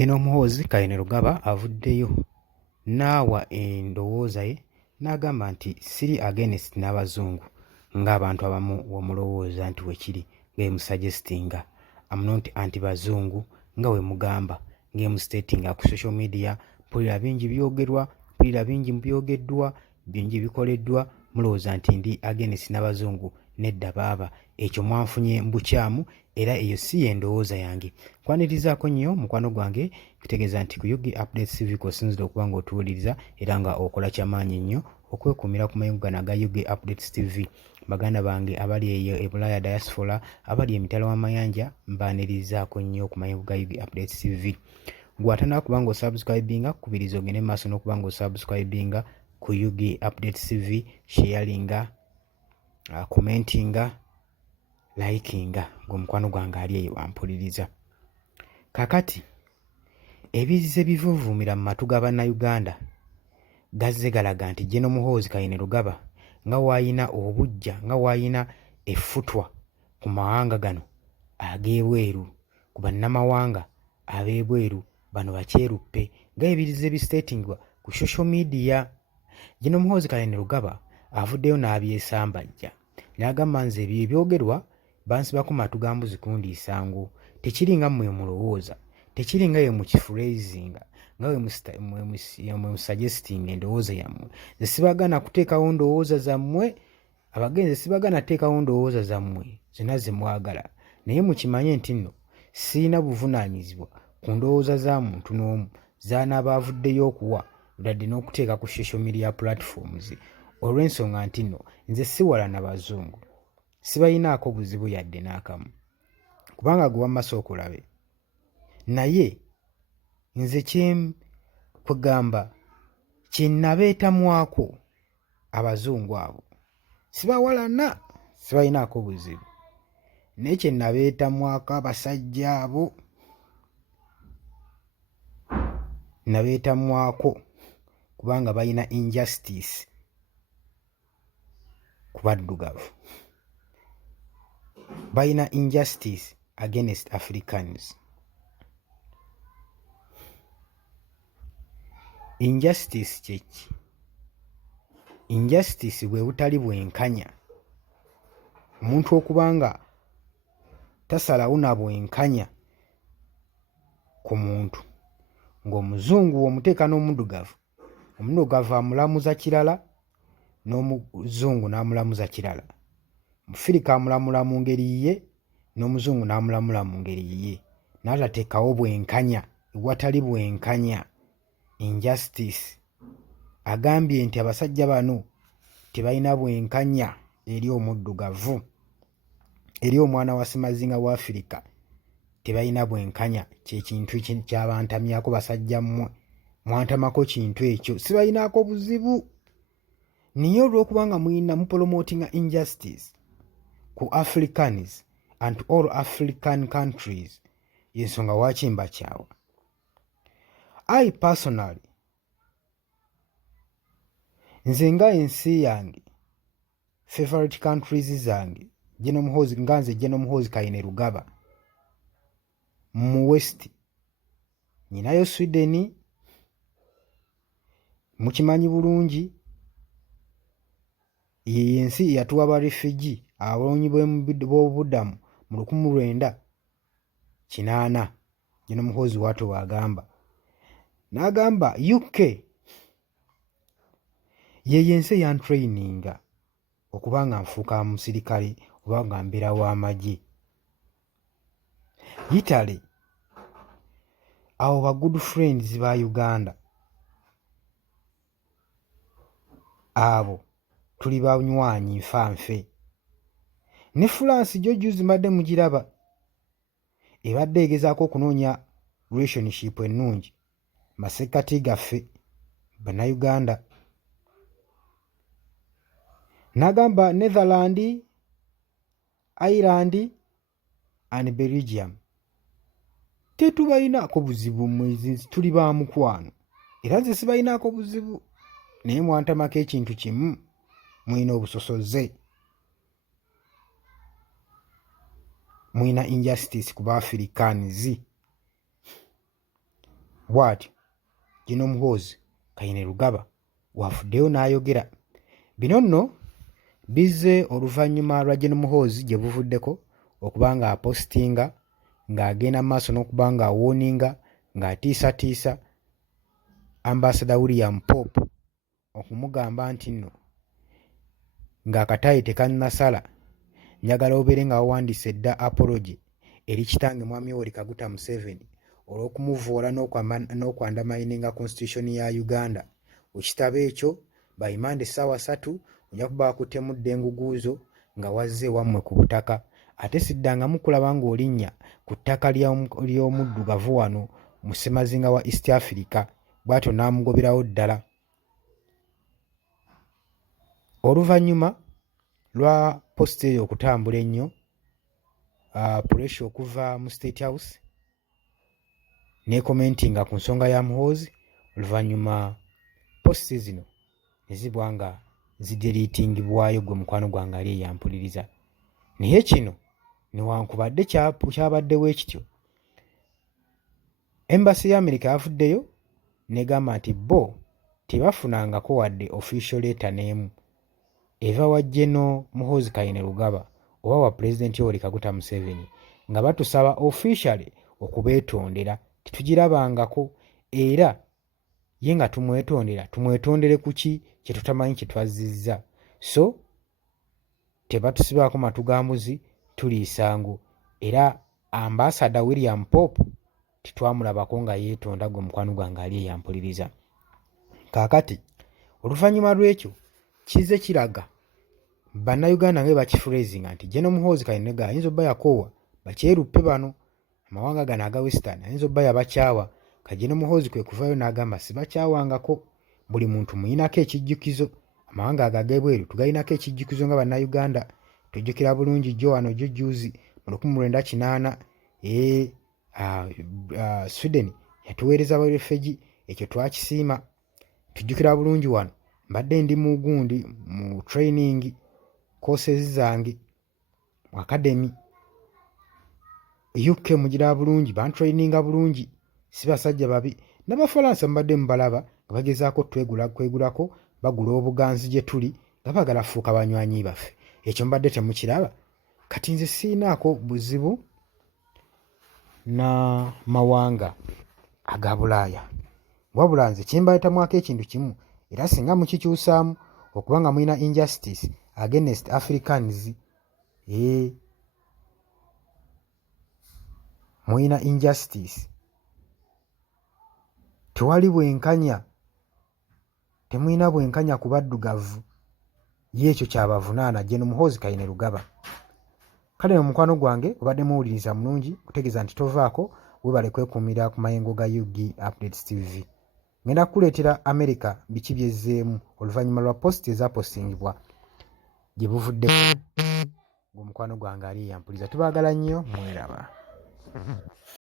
Kino muhoozi Kayine Rugaba avuddeyo n'awa endowooza ye n'agamba nti siri against n'abazungu ng'abantu abamu w'omulowooza nti wekiri ng'emusuggestinga I'm not anti-bazungu nga we mugamba ng'emustatinga ku social media. Mpulira bingi byogerwa, mpulira bingi byogeddwa, bingi bikoleddwa, mulowooza nti ndi against n'abazungu. Nedda baaba, ekyo mwanfunye mbukyamu era eyo si y'endowooza yange. Kwanirizaako nnyo mukwano gwange kutegeeza nti ku Yugi Updates TV kw'osinzira okuba ng'otuwuliriza era nga okola kyamaanyi nnyo okwekuumira ku mayungu gano aga Yugi Updates TV. Baganda bange abali eyo e Bulaaya diaspora, abali emitala w'amayanja, mbaanirizaako nnyo ku mayungu ga Yugi Updates TV. Gw'atanaba kuba ng'osubscribinga, kubiriza ogende maaso n'okuba ng'osubscribinga ku Yugi Updates TV, sharinga, commentinga, likinga, ng'omukwano gwange ali eyo wampuliriza. Kakati ebizize bivuuvuumira mu matu ga bannayuganda gazze galaga nti General Muhoozi Kayine Rugaba nga waayina obujja, nga waayina effutwa ku mawanga gano ag'ebweru, ku bannamawanga ab'ebweru bano bakyeruppe, nga ebizize bistatingwa ku social media. General Muhoozi Kayine Rugaba avuddeyo n'abyesambajja n'agamba nze ebyo ebyogerwa bansibako matu ga mbuzi kundiisango, tekiri nga mmwe mulowooza, tekiri nga ye mukifurazinga, nga we musuggestinga endowooza yammwe. Nze sibagana kuteekawo ndowooza zammwe, abagenzi sibagana kuteekawo ndowooza zammwe zonna ze mwagala, naye mukimanye nti nno siina buvunaanyizibwa ku ndowooza za muntu n'omu z'anaaba avuddeyo okuwa wadde n'okuteeka ku social media platforms, olw'ensonga nti nno nze siwala na bazungu, sibayinaako buzibu yadde n'akamu, kubanga gwe wammaso okulabe. Naye nze kugamba kinnabeetamwako abazungu abo, sibawalana, sibayinaako buzibu, naye kyennabeetamwako abasajja abo, nabeetamwako kubanga balina injustice ku baddugavu, balina injustice against Africans. Injustice kyeki? Injustice bwe butali bwenkanya, omuntu okubanga tasalawo na bwenkanya ku muntu, ng'omuzungu omuteeka n'omuddugavu, omuddugavu amulamuza kirala n'omuzungu n'amulamuza kirala, Mufirika amulamula mu ngeri ye n'omuzungu n'amulamula mu ngeri ye, n'atateekawo bwenkanya, ewatali bwenkanya. Injustice agambye nti abasajja bano tebalina bwenkanya eri omuddugavu, eri omwana wa Ssemazinga wa Afirika tebalina bwenkanya. Kyekintu kyabantamyako basajja mmwe, mwantamako kintu ekyo, sibalinaako buzibu. Naye olw'okubanga muyina mupromotinga injustice ku Africans and all African countries, yensonga waaki mbakyawa. I personally, nze nga ensi yange, favorite countries zange, nze General Muhoozi Kayine Rugaba, mu West nyinayo Sweden, mukimanyi bulungi, ye yensi yatuwa ba refugee abawonyi b'obubuddamu mu 1980. General Muhoozi watu wagamba, n'agamba UK ye yensi yantraininga okuba nga nfuuka musirikale oba nga mbeera w'amagye. Italy, abo ba good friends ba Uganda, abo tuli banywanyi nfanfe. Ne France gyo juzi mbadde mugiraba, ebadde egezaako okunoonya relationship ennungi masekkati gaffe bannayuganda. N'agamba Netherland, Ireland and Belgium tetubalinaako buzibu, mwezi tuli ba mukwano era nze sibalinaako buzibu, naye mwantamako ekintu kimu, mulina obusosoze, mulina injustice ku Baafirikaans. bw'atyo Gen. Muhoozi Kainerugaba wafuddeyo n'ayogera. Bino nno bizze oluvannyuma lwa Gen. Muhoozi gye buvuddeko okuba nga apositinga ng'agenda mu maaso n'okuba nga awooninga ng'atiisatiisa Ambassador William Pope okumugamba nti nno ng'akataayi tekannasala, njagala obeere nga wawandiise dda apology eri kitange mwami Yoweri Kaguta Museveni olw'okumuvoola n'okwandamayininga constitution ya Uganda. Ekitabo ekyo bayimande essaawa 3 ojja kuba wakuttemu enguguuzo nga wazze wammwe ku butaka, ate siddangamu kulaba ng'olinnya ku ttaka ly'omuddugavu wano mu ssemazinga wa East Africa. Bw'atyo n'amugoberawo ddala. Oluvannyuma lwa posita eyo okutambula ennyo, pressure okuva mu State House n'ekomentinga ku nsonga ya Muhoozi, oluvannyuma posita zino ne zibwa nga zideriitingibwayo gwe mukwano gwange ali eyampuliriza. Naye kino newankubadde kyabaddewo ekityo, Embassy ya America yavuddeyo n'egamba nti bo tebafunangako wadde official letter n'emu eva wa Gen. Muhoozi Kainerugaba oba wa President Yoweri Kaguta Museveni nga batusaba officially okubeetondera. Tetugirabangako, era ye nga tumwetondere ku ki kye tutamanyi kye twazizza. So tebatusibaako matu ga mbuzi, tuliisa ngu. Era Ambassador William Pope titwamulabako nga yeetonda gwe mukwano gwange ali eyampuliriza. Kaakati oluvannyuma lw'ekyo kizze kiraga bannayuganda nga bakifurazinga nti Gen. Muhoozi Kainerugaba ayinza obba yakoowa bakyeruppe bano amawanga gano aga Western, ayinza obba yabakyawa. Ka Gen. Muhoozi kwe kuvayo n'agamba sibakyawangako, buli muntu muyinako ekijjukizo. Amawanga ago ag'ebweru tugalinako ekijjukizo nga bannayuganda. Tujjukira bulungi jjo wano jjo juuzi mu 1980 Sweden yatuweereza abarefugee, ekyo twakisiima. Tujjukira bulungi wano mbadde ndi mu gundi mu training courses zange mu academy UK mugira bulungi, bantraininga bulungi, si basajja babi. N'Abafalansa mbadde mubalaba nga bagezaako kwegulako bagula obuganzi gye tuli nga bagala fuuka banywanyi baffe. Ekyo mbadde temukiraba. Kati nze siinaako buzibu na mawanga aga Bulaaya, wabula nze kimbayitamuako ekintu kimu, era singa mukikyusaamu okuba nga mulina injustice against Africans, mulina injustice, tewali bwenkanya, temulina bwenkanya ku baddugavu, y'ekyo kyabavunaana Gen. Muhoozi Kainerugaba. Kale mu mukwano gwange obadde muwuliriza mulungi, kutegeeza nti tovaako, webale kwekuumira ku mayengo ga UG Updates TV. Ngenda kukuleetera America biki byezzeemu oluvannyuma lwa posita ezapostingibwa gye buvuddeko ng'omukwano gwange ali yampuliza. Tubaagala nnyo, mweraba.